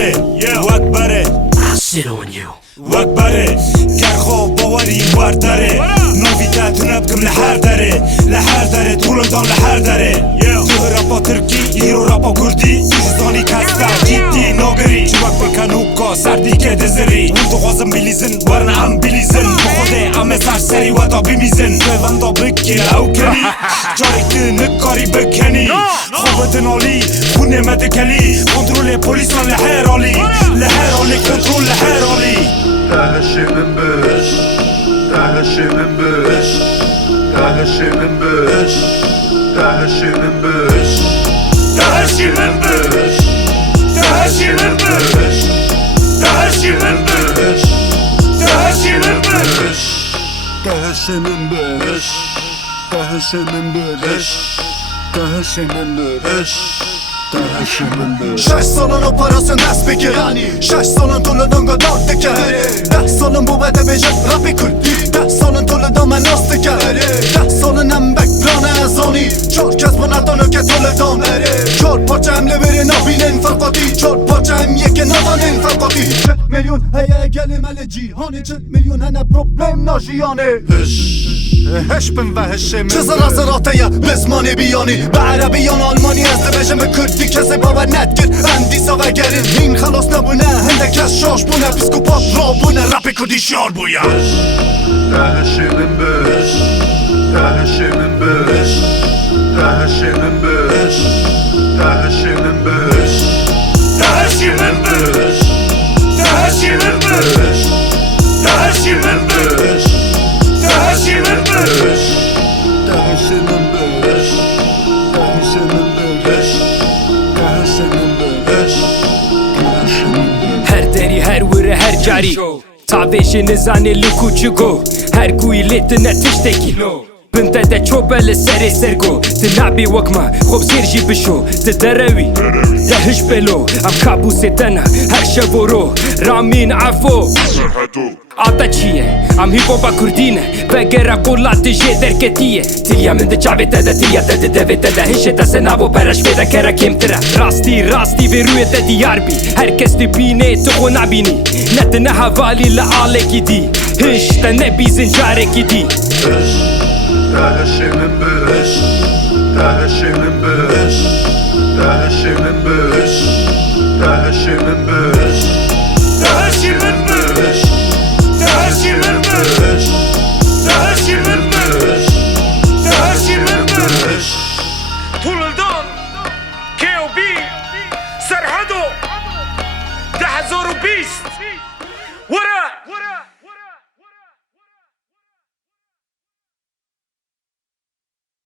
بره وقت بره وقت بره گر خواب باوری ور داره نویدتونه بکم لحر داره طولم دان لحر داره تو رپا ترکی ایرو رپا کردی دوشتانی کسته جیدی ناگری چی وقت بکنو که سردی که دزری اون تو خوازم بلیزن ورن هم بلیزن بخوده همه سرسری و تا بمیزن پیوندا بکیه او کلی جایت نکاری بکنی خوابتن آلی خونه مدکلی کنترول پولیسان لحر آلی کنترول لحر آلی تهشی من بش تهشی من بش تهشی من بش تهشی من بش تهشی من بش تهشی من بش تهشی من بش تهشی من بش تهشی من بش تهشی من بش تهشی من بش شش سالن operasyon dest bikir 6 سالن طولدان قدار دکر 10 سالن bu bede bejek rapi kurdi 10 سالن طولدان من ناس دکر 10 سالن هم بکران ازانی 4 کس با ندانه که طولدان 4 parça hem leverin abinin fakati 4 parça hem yeke nadanın fakati 40 milyon heye gelimeli cihani 40 milyon hene problem najiyane هش بن و هش من چه زراتیه بزمانی بیانی به عربیان آلمانی از دبجم کردی کسی باور ندگر اندیسا و گرین این خلاص نبونه هنده کس شاش بونه بیسکوپات را بونه رپ کردی شیار بویا تهشی من بش تهشی من بش تهشی من بش تهشی من بش تهشی من بش تهشی من بش تهشی من بش تهشی من بش تهشی من بش تهشی من بش تهشی من بش تهشی من بش هر دری هر وره هر جاری تابش نزانی لکوچگو هر کوی لیت نتشتکی بنده ده چوبل سری سرگو تنابی وکما خوب سیرجی بشو تدروی دهش بلو ام کابوس تنا هر شبورو رامین عفو آتا چیه ام هیپو با کردینه بگره قولات جه درکتیه تلیا من ده چاوی تده تلیا تده دوی تده هشه تسه نابو پرش پیدا کرا کم تره راستی وی روی ده دیار بی هر کس دی بینه تو خو نبینی نتنه حوالی لعاله کی دی هش تا نبی زنجاره کی دی تهشی من بش تهشی من بش تهشی من بش تهشی من بش تهشی من بش تهشی من بش تهشی من بش تهشی من بش طولدان KOB سرحدو 10,020 ورا